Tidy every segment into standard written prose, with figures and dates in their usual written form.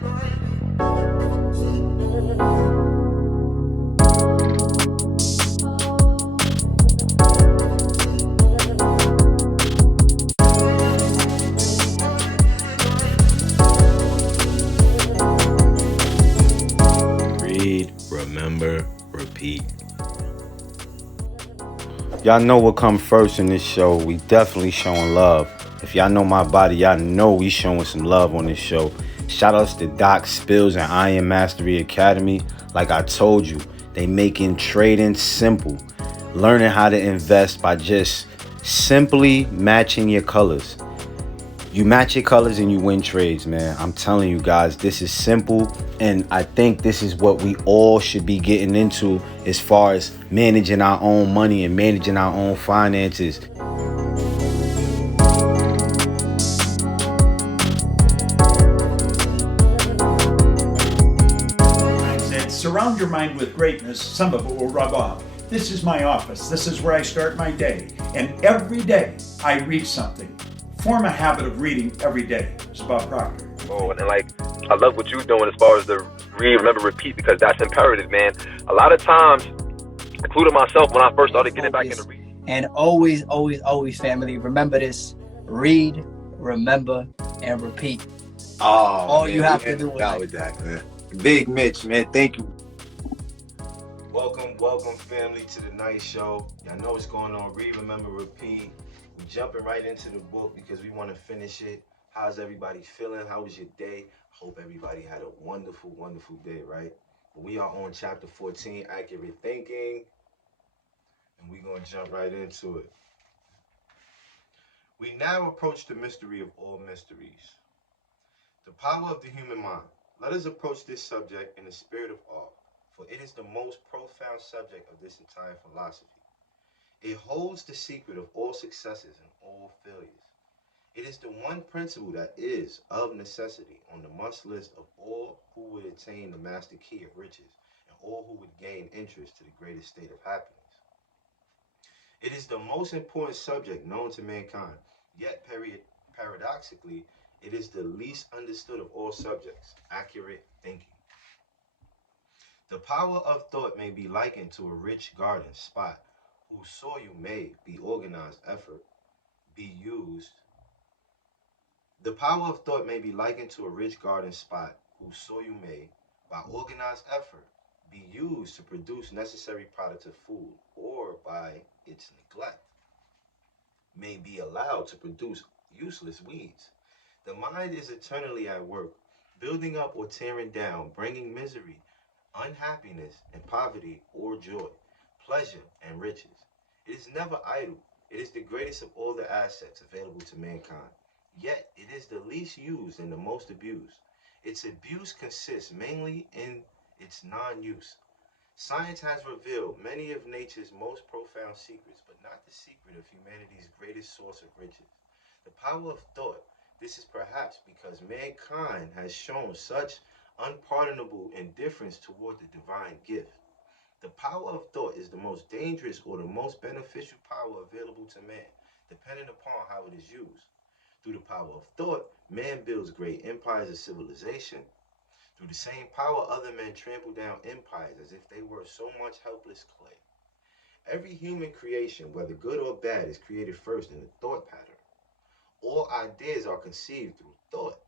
Read, remember, repeat. Y'all know what come first in this show. We definitely showing love. If y'all know my body, y'all know we showing some love on this show. Shout outs to Doc Spills and Iron Mastery Academy. Like I told you, they making trading simple. Learning how to invest by just simply matching your colors. You match your colors and you win trades, man. I'm telling you guys, this is simple. And I think this is what we all should be getting into as far as managing our own money and managing our own finances. And surround your mind with greatness. Some of it will rub off. This is my office. This is where I start my day. And every day I read something. Form a habit of reading every day. It's about Proctor. Oh, and like, I love what you're doing as far as the read, remember, repeat, because that's imperative, man. A lot of times, including myself, when I first started getting back into reading. And always, family, remember this: read, remember, and repeat. Oh, All man, you have to we do out with that, man. Big Mitch, man, thank you. Welcome, family, to the night show. Y'all know what's going on. Read, remember, repeat. We're jumping right into the book because we want to finish it. How's everybody feeling? How was your day? I hope everybody had a wonderful, wonderful day, right? We are on chapter 14, Accurate Thinking, and we're going to jump right into it. We now approach the mystery of all mysteries, the power of the human mind. Let us approach this subject in the spirit of awe, for it is the most profound subject of this entire philosophy. It holds the secret of all successes and all failures. It is the one principle that is, of necessity, on the must list of all who would attain the master key of riches and all who would gain interest to the greatest state of happiness. It is the most important subject known to mankind, yet paradoxically, it is the least understood of all subjects, accurate thinking. The power of thought may be likened to a rich garden spot whose soil may, be organized effort, be used. The power of thought may be likened to a rich garden spot whose soil may, by organized effort, be used to produce necessary products of food, or by its neglect, may be allowed to produce useless weeds. The mind is eternally at work, building up or tearing down, bringing misery, unhappiness, and poverty or joy, pleasure and riches. It is never idle. It is the greatest of all the assets available to mankind. Yet it is the least used and the most abused. Its abuse consists mainly in its non-use. Science has revealed many of nature's most profound secrets, but not the secret of humanity's greatest source of riches, the power of thought. This is perhaps because mankind has shown such unpardonable indifference toward the divine gift. The power of thought is the most dangerous or the most beneficial power available to man, depending upon how it is used. Through the power of thought, man builds great empires of civilization. Through the same power, other men trample down empires as if they were so much helpless clay. Every human creation, whether good or bad, is created first in the thought pattern. All ideas are conceived through thought.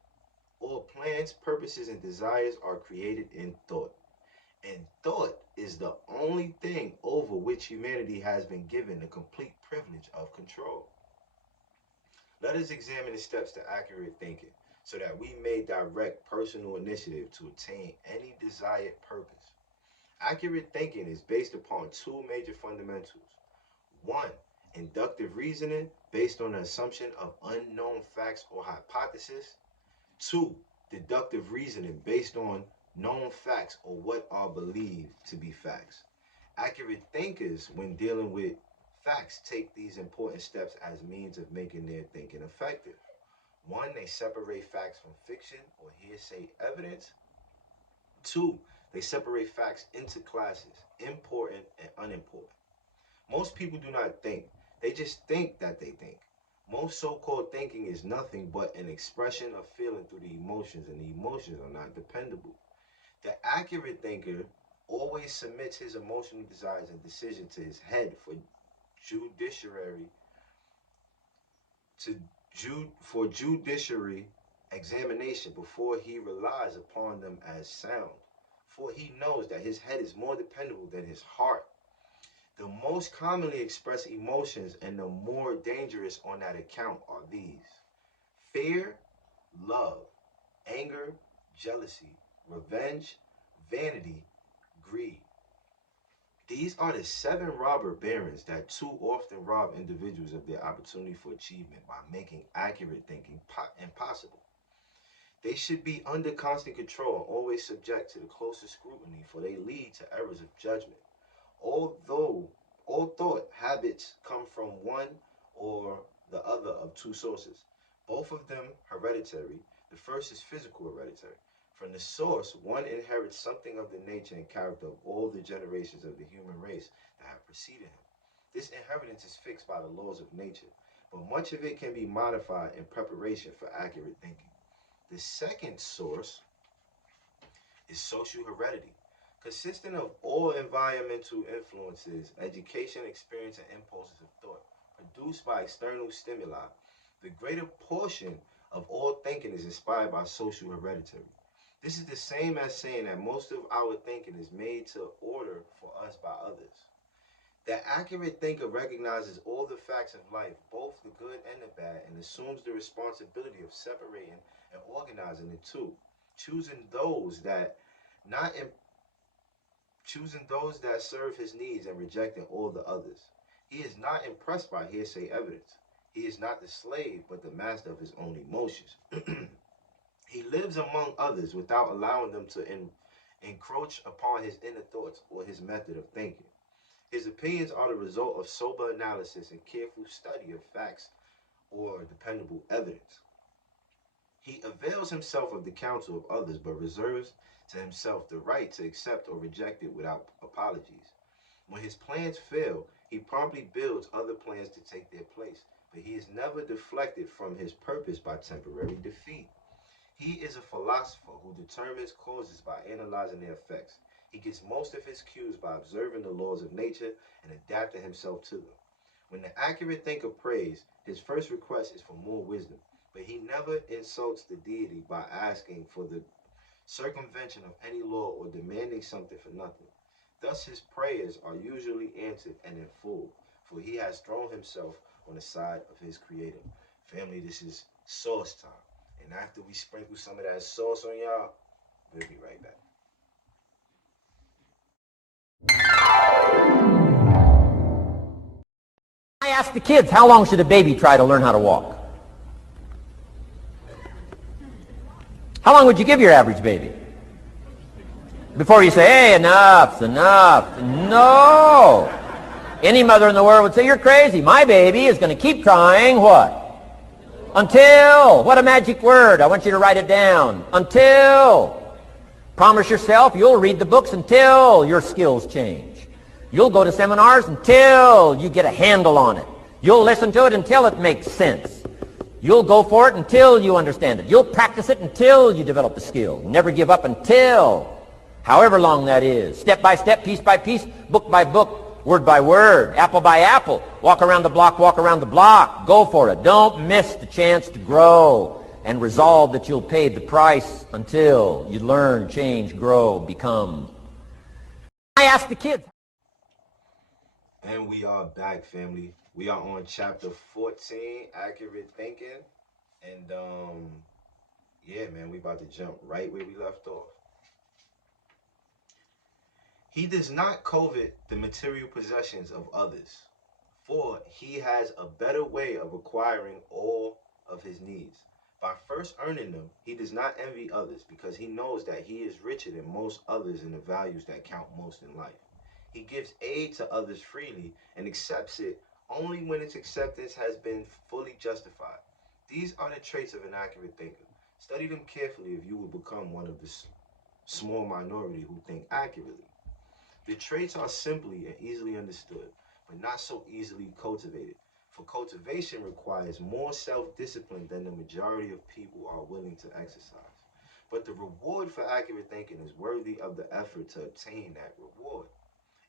All plans, purposes, and desires are created in thought. And thought is the only thing over which humanity has been given the complete privilege of control. Let us examine the steps to accurate thinking so that we may direct personal initiative to attain any desired purpose. Accurate thinking is based upon two major fundamentals. One, inductive reasoning based on the assumption of unknown facts or hypothesis. Two, deductive reasoning based on known facts or what are believed to be facts. Accurate thinkers, when dealing with facts, take these important steps as means of making their thinking effective. One, they separate facts from fiction or hearsay evidence. Two, they separate facts into classes, important and unimportant. Most people do not think, they just think that they think. Most so-called thinking is nothing but an expression of feeling through the emotions, and the emotions are not dependable. The accurate thinker always submits his emotional desires and decisions to his head for judiciary to judiciary examination before he relies upon them as sound. For he knows that his head is more dependable than his heart. The most commonly expressed emotions and the more dangerous on that account are these: fear, love, anger, jealousy, revenge, vanity, greed. These are the seven robber barons that too often rob individuals of their opportunity for achievement by making accurate thinking impossible. They should be under constant control and always subject to the closest scrutiny, for they lead to errors of judgment. Although all thought habits come from one or the other of two sources, both of them hereditary. The first is physical hereditary. From the source, one inherits something of the nature and character of all the generations of the human race that have preceded him. This inheritance is fixed by the laws of nature, but much of it can be modified in preparation for accurate thinking. The second source is social heredity, consisting of all environmental influences, education, experience, and impulses of thought produced by external stimuli. The greater portion of all thinking is inspired by social hereditary. This is the same as saying that most of our thinking is made to order for us by others. The accurate thinker recognizes all the facts of life, both the good and the bad, and assumes the responsibility of separating and organizing the two, choosing those that not in, choosing those that serve his needs and rejecting all the others. He is not impressed by hearsay evidence. He is not the slave, but the master of his own emotions. He lives among others without allowing them to encroach upon his inner thoughts or his method of thinking. His opinions are the result of sober analysis and careful study of facts or dependable evidence. He avails himself of the counsel of others, but reserves to himself the right to accept or reject it without apologies. When his plans fail, he promptly builds other plans to take their place, but he is never deflected from his purpose by temporary defeat. He is a philosopher who determines causes by analyzing their effects. He gets most of his cues by observing the laws of nature and adapting himself to them. When the accurate thinker prays, his first request is for more wisdom, but he never insults the deity by asking for the circumvention of any law or demanding something for nothing. Thus his prayers are usually answered and in full, for he has thrown himself on the side of his creator. Family, this is sauce time. And after we sprinkle some of that sauce on y'all, we'll be right back. I ask the kids, how long should a baby try to learn how to walk? How long would you give your average baby? Before you say, hey, enough's enough. No. Any mother in the world would say, you're crazy. My baby is going to keep trying what? Until. What a magic word. I want you to write it down. Until. Promise yourself you'll read the books until your skills change. You'll go to seminars until you get a handle on it. You'll listen to it until it makes sense. You'll go for it until you understand it. You'll practice it until you develop the skill. Never give up until, however long that is. Step by step, piece by piece, book by book, word by word, apple by apple. Walk around the block, walk around the block. Go for it. Don't miss the chance to grow. And resolve that you'll pay the price until you learn, change, grow, become. I ask the kids. And we are back, family. We are on chapter 14, Accurate Thinking. And yeah, man, we about to jump right where we left off. He does not covet the material possessions of others, for he has a better way of acquiring all of his needs. By first earning them, he does not envy others because he knows that he is richer than most others in the values that count most in life. He gives aid to others freely and accepts it only when its acceptance has been fully justified. These are the traits of an accurate thinker. Study them carefully if you will become one of the small minority who think accurately. The traits are simply and easily understood, but not so easily cultivated. for cultivation requires more self-discipline than the majority of people are willing to exercise. But the reward for accurate thinking is worthy of the effort to obtain that reward.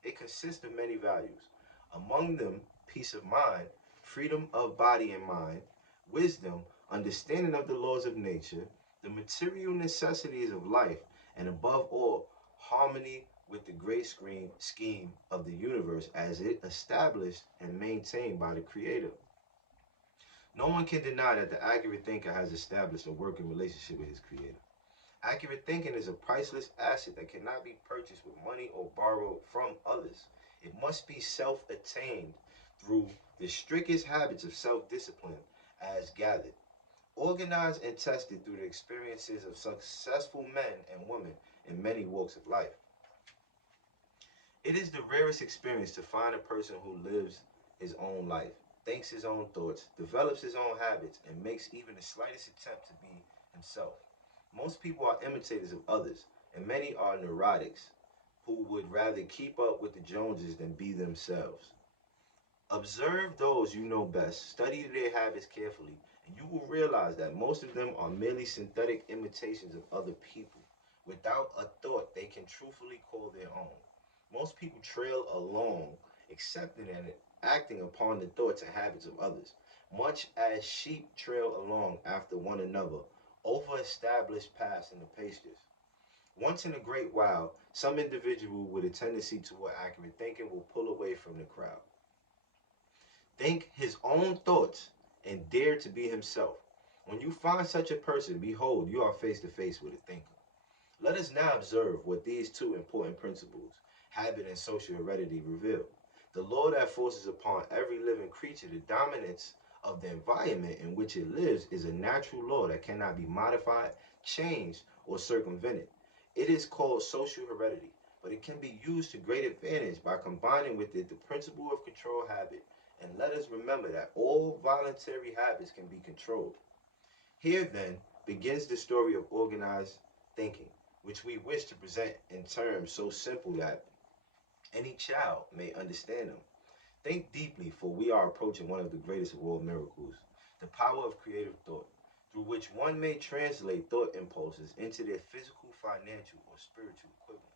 It consists of many values, among them peace of mind, freedom of body and mind, wisdom, understanding of the laws of nature, the material necessities of life, and above all, harmony with the great scheme of the universe as it established and maintained by the Creator. No one can deny that the accurate thinker has established a working relationship with his Creator. Accurate thinking is a priceless asset that cannot be purchased with money or borrowed from others. It must be self-attained through the strictest habits of self-discipline as gathered, organized and tested through the experiences of successful men and women in many walks of life. It is the rarest experience to find a person who lives his own life, thinks his own thoughts, develops his own habits, and makes even the slightest attempt to be himself. Most people are imitators of others, and many are neurotics who would rather keep up with the Joneses than be themselves. Observe those you know best, study their habits carefully, and you will realize that most of them are merely synthetic imitations of other people, without a thought they can truthfully call their own. Most people trail along, accepting and acting upon the thoughts and habits of others, much as sheep trail along after one another, over established paths in the pastures. Once in a great while, some individual with a tendency toward accurate thinking will pull away from the crowd, think his own thoughts, and dare to be himself. When you find such a person, behold, you are face to face with a thinker. Let us now observe what these two important principles, habit and social heredity, reveal. The law that forces upon every living creature the dominance of the environment in which it lives is a natural law that cannot be modified, changed, or circumvented. It is called social heredity, but it can be used to great advantage by combining with it the principle of control habit. And let us remember that all voluntary habits can be controlled. Here, then, begins the story of organized thinking, which we wish to present in terms so simple that any child may understand them. Think deeply, for we are approaching one of the greatest of all miracles, the power of creative thought, through which one may translate thought impulses into their physical, financial, or spiritual equivalents.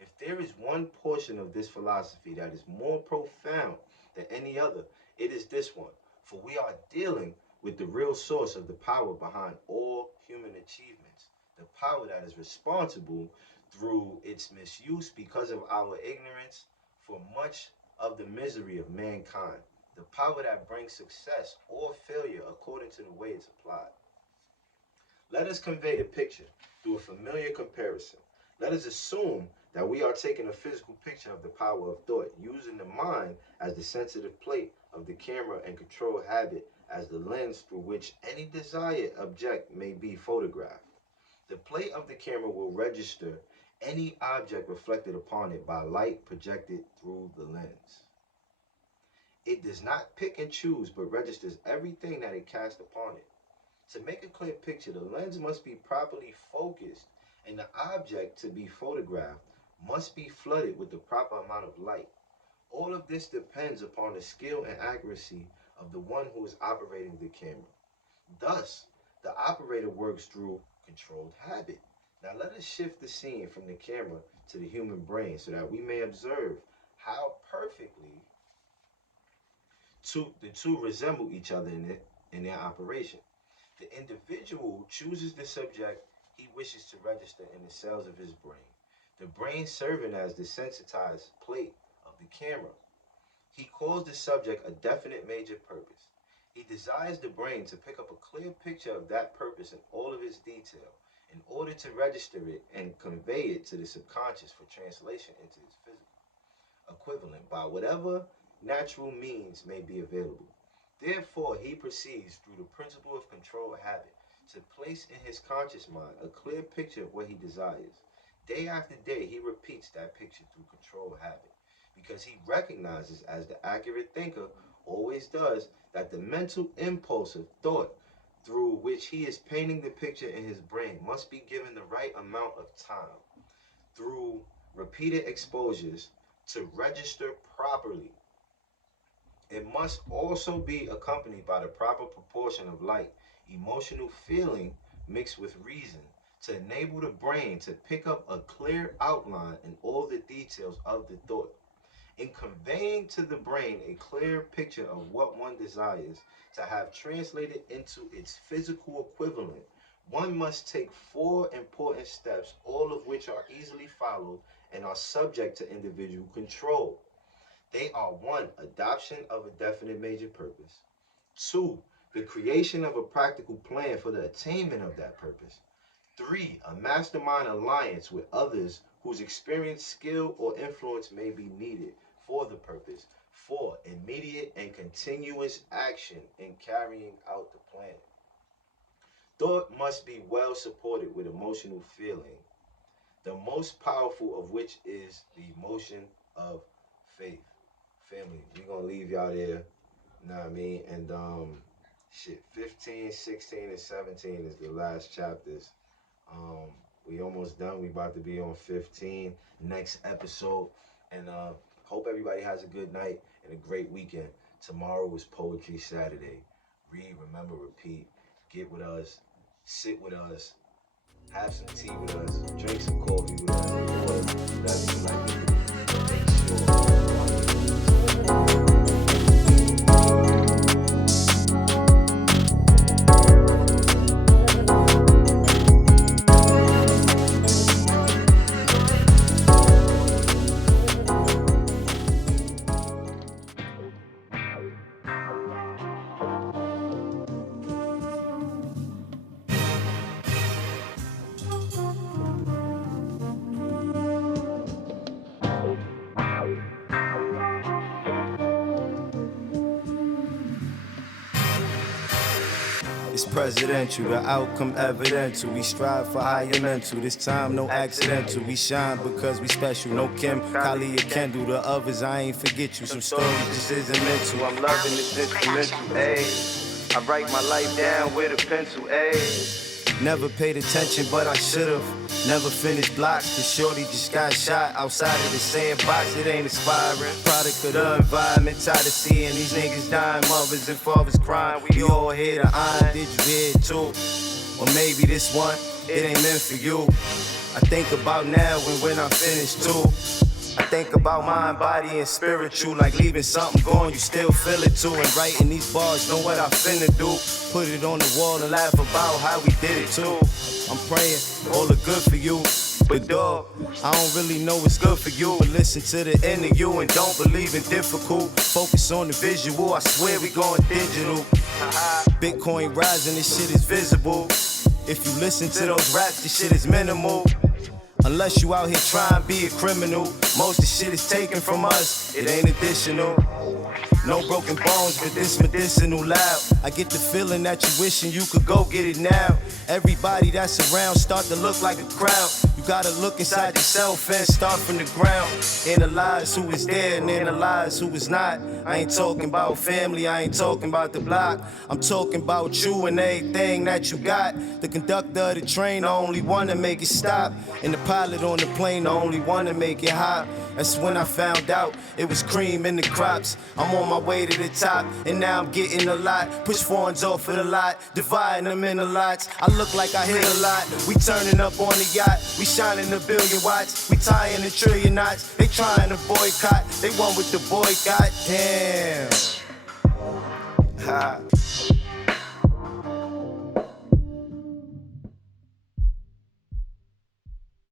If there is one portion of this philosophy that is more profound than any other, it is this one, for we are dealing with the real source of the power behind all human achievements, the power that is responsible through its misuse because of our ignorance for much of the misery of mankind, the power that brings success or failure according to the way it's applied. Let us convey the picture through a familiar comparison. Let us assume that we are taking a physical picture of the power of thought, using the mind as the sensitive plate of the camera and control habit as the lens through which any desired object may be photographed. The plate of the camera will register any object reflected upon it by light projected through the lens. It does not pick and choose, but registers everything that it casts upon it. To make a clear picture, the lens must be properly focused, and the object to be photographed must be flooded with the proper amount of light. All of this depends upon the skill and accuracy of the one who is operating the camera. Thus, the operator works through controlled habit. Now let us shift the scene from the camera to the human brain so that we may observe how perfectly the two resemble each other in their operation. The individual chooses the subject he wishes to register in the cells of his brain, the brain serving as the sensitized plate of the camera. He calls the subject a definite major purpose. He desires the brain to pick up a clear picture of that purpose in all of its detail in order to register it and convey it to the subconscious for translation into its physical equivalent by whatever natural means may be available. Therefore, he proceeds through the principle of control habit to place in his conscious mind a clear picture of what he desires. Day after day, he repeats that picture through control habit because he recognizes, as the accurate thinker always does, that the mental impulse of thought through which he is painting the picture in his brain must be given the right amount of time through repeated exposures to register properly It must also be accompanied by the proper proportion of light, emotional feeling mixed with reason to enable the brain to pick up a clear outline and all the details of the thought. In conveying to the brain a clear picture of what one desires to have translated into its physical equivalent, one must take four important steps, all of which are easily followed and are subject to individual control. They are: one, adoption of a definite major purpose; two, the creation of a practical plan for the attainment of that purpose; three, a mastermind alliance with others whose experience, skill, or influence may be needed for the purpose; four, immediate and continuous action in carrying out the plan. Thought must be well supported with emotional feeling, the most powerful of which is the emotion of faith. Family, we're gonna leave y'all there. You know what I mean? And 15, 16, and 17 is the last chapters. We almost done. We about to be on 15 next episode. And hope everybody has a good night and a great weekend. Tomorrow is Poetry Saturday. Read, remember, repeat. Get with us. Sit with us. Have some tea with us. Drink some coffee with us. Whatever you like to do. Make sure. It's presidential, the outcome evidential. We strive for higher mental. This time, no accidental. We shine because we special. No Kim, Kylie, or Kendall. The others, I ain't forget you. Some stories just isn't mental. I'm loving this instrumental, ayy. I write my life down with a pencil, ayy. Never paid attention, but I should've. Never finished blocks, cause shorty just got shot outside of the sandbox. It ain't inspiring. Product of the environment, tired of seeing these niggas dying, mothers and fathers crying. We all here to iron. Did you hear it too? Or maybe this one, it ain't meant for you. I think about now and when I'm finished too. I think about mind, body, and spiritual. Like leaving something gone, you still feel it too. And writing these bars, know what I finna do. Put it on the wall and laugh about how we did it too. I'm praying all the good for you. But dog, I don't really know what's good for you. But listen to the end of you and don't believe in difficult. Focus on the visual, I swear we going digital. Bitcoin rising, this shit is visible. If you listen to those raps, this shit is minimal. Unless you out here trying to be a criminal. Most of the shit is taken from us, it ain't additional. No broken bones, but this medicinal loud. I get the feeling that you wishing you could go get it now. Everybody that's around start to look like a crowd. You gotta look inside yourself and start from the ground. Analyze who is there and analyze who is not. I ain't talking about family, I ain't talking about the block. I'm talking about you and everything that you got. The conductor of the train, the only one to make it stop. And the pilot on the plane, the only one to make it hop. That's when I found out it was cream in the crops. I'm on my way to the top, and now I'm getting a lot. Push foreigns off of the lot, dividing them into lots. I look like I hit a lot. We turning up on the yacht, we shining a billion watts. We tying a trillion knots. They trying to boycott, they want with the boycott. Damn. Ha.